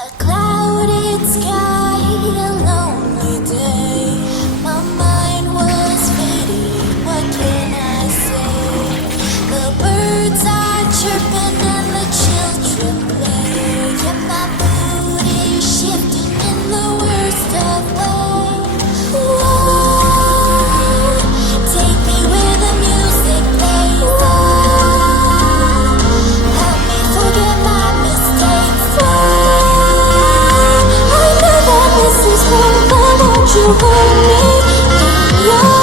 A clouded sky, a lonely day. My mind was fading, what can I say? The birds are chirping and the children play. Yeah, my mood is shifting in the worst of ways. Whoa, take me where the music plays. Whoa, help me forget my mistakes. This is home, but won't you hold me in yours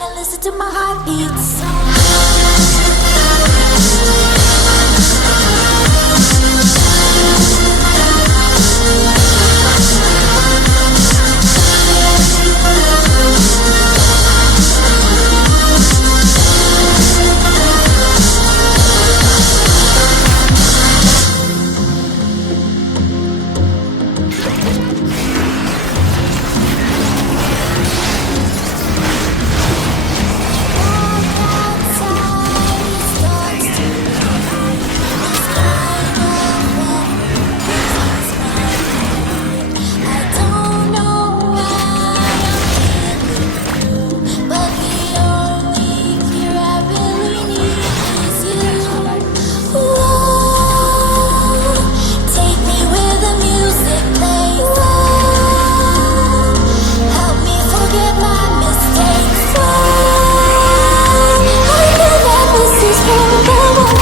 and listen to my heartbeat song.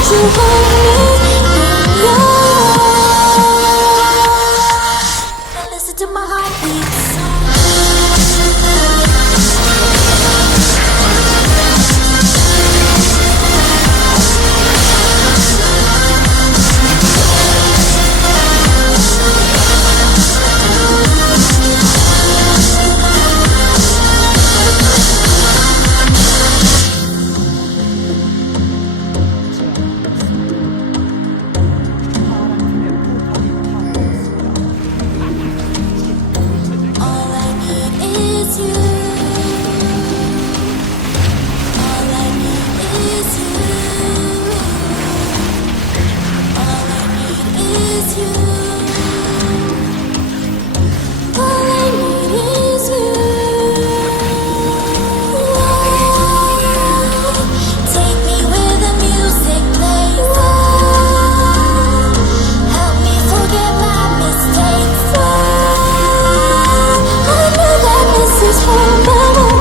You hold me in yours and listen to my heartbeat song.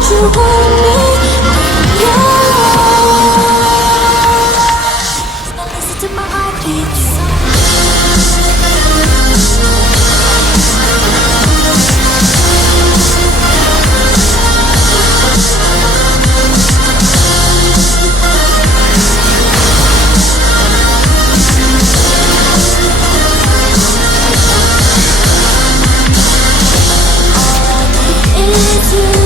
You hold me in yours and listen to my heartbeat song. All I need is you.